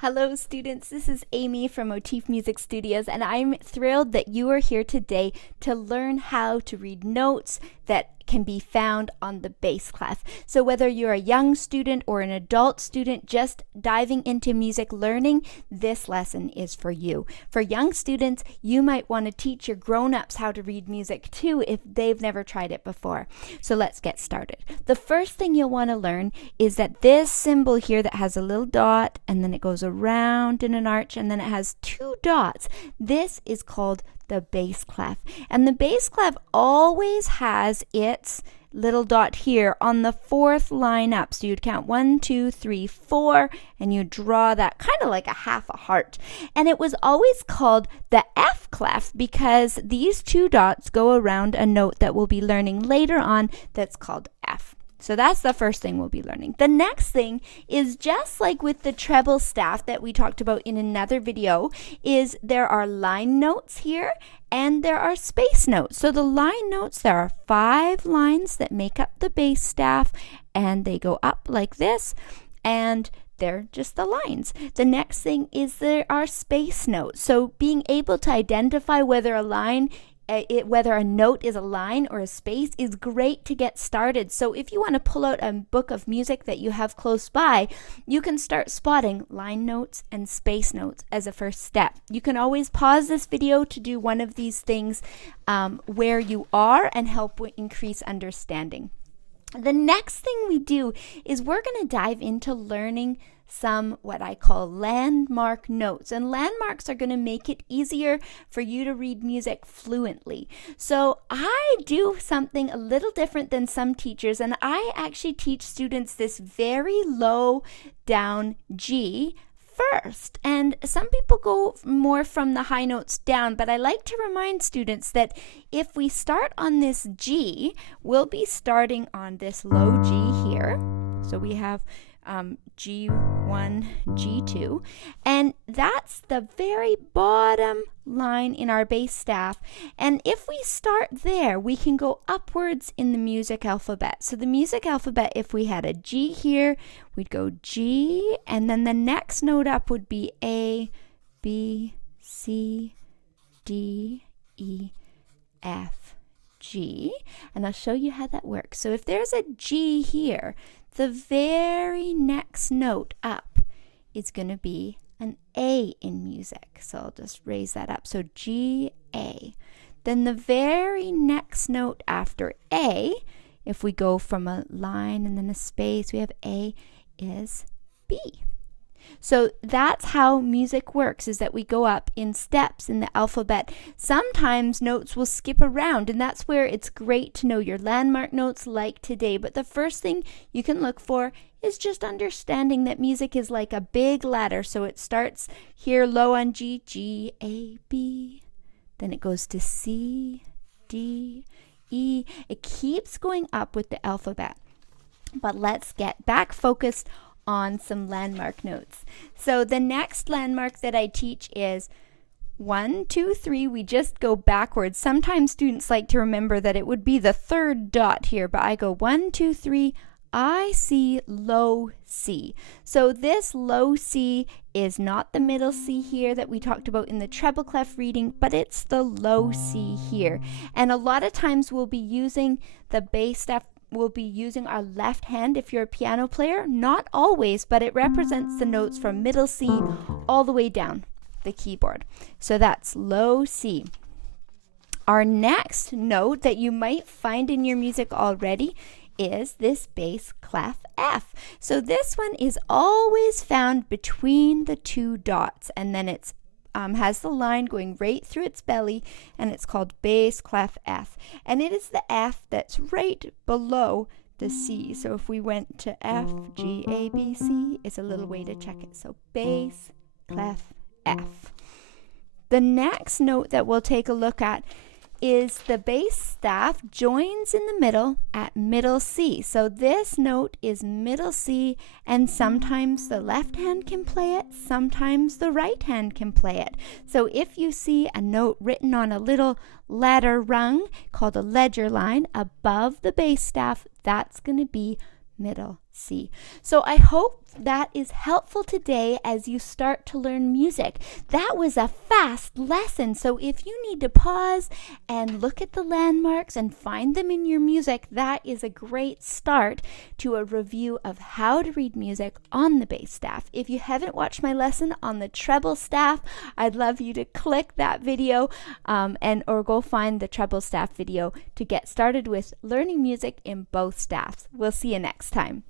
Hello students, this is Amy from Motif Music Studios, and I'm thrilled that you are here today to learn how to read notes that can be found on the bass clef. So whether you're a young student or an adult student just diving into music learning, this lesson is for you. For young students, you might want to teach your grown-ups how to read music too if they've never tried it before. So let's get started. The first thing you'll want to learn is that this symbol here that has a little dot and then it goes around in an arch and then it has two dots, this is called the bass clef. And the bass clef always has its little dot here on the fourth line up. So you'd count 1, 2, 3, 4, and you draw that kind of like a half a heart. And it was always called the F clef because these two dots go around a note that we'll be learning later on that's called F. So that's the first thing we'll be learning. The next thing is just like with the treble staff that we talked about in another video, is there are line notes here and there are space notes. So the line notes, there are 5 lines that make up the bass staff and they go up like this and they're just the lines. The next thing is there are space notes. So being able to identify whether a line whether a note is a line or a space is great to get started. So if you want to pull out a book of music that you have close by, you can start spotting line notes and space notes as a first step. You can always pause this video to do one of these things where you are and help increase understanding. The next thing we do is we're going to dive into learning some what I call landmark notes, and landmarks are going to make it easier for you to read music fluently. So I do something a little different than some teachers, and I actually teach students this very low down G first, and some people go more from the high notes down, but I like to remind students that if we start on this G, we'll be starting on this low G here. So we have G1, G2, and that's the very bottom line in our bass staff. And if we start there, we can go upwards in the music alphabet. So the music alphabet, if we had a G here, we'd go G, and then the next note up would be A, B, C, D, E, F, G, and I'll show you how that works. So if there's a G here, the very next note up is going to be an A in music. So I'll just raise that up. So G, A. Then the very next note after A, if we go from a line and then a space, we have A, is B. So that's how music works, is that we go up in steps in the alphabet. Sometimes notes will skip around, and that's where it's great to know your landmark notes like today. But the first thing you can look for is just understanding that music is like a big ladder. So it starts here low on G, G, A, B. Then it goes to C, D, E. It keeps going up with the alphabet. But let's get back focused on some landmark notes. So the next landmark that I teach is 1, 2, 3. We just go backwards. Sometimes students like to remember that it would be the third dot here, but I go 1, 2, 3, I, C, low C. So this low C is not the middle C here that we talked about in the treble clef reading, but it's the low C here. And a lot of times we'll be using the bass staff. We'll be using our left hand if you're a piano player. Not always, but it represents the notes from middle C all the way down the keyboard. So that's low C. Our next note that you might find in your music already is this bass clef F. So this one is always found between the two dots, and then it's has the line going right through its belly, and it's called bass clef F. And it is the F that's right below the C. So if we went to F, G, A, B, C, it's a little way to check it. So bass clef F. The next note that we'll take a look at is the bass staff joins in the middle at middle C. So this note is middle C, and sometimes the left hand can play it, sometimes the right hand can play it. So if you see a note written on a little ladder rung called a ledger line above the bass staff, that's going to be middle C. So I hope that is helpful today as you start to learn music. That was a fast lesson, so if you need to pause and look at the landmarks and find them in your music, that is a great start to a review of how to read music on the bass staff. If you haven't watched my lesson on the treble staff, I'd love you to click that video or go find the treble staff video to get started with learning music in both staffs. We'll see you next time.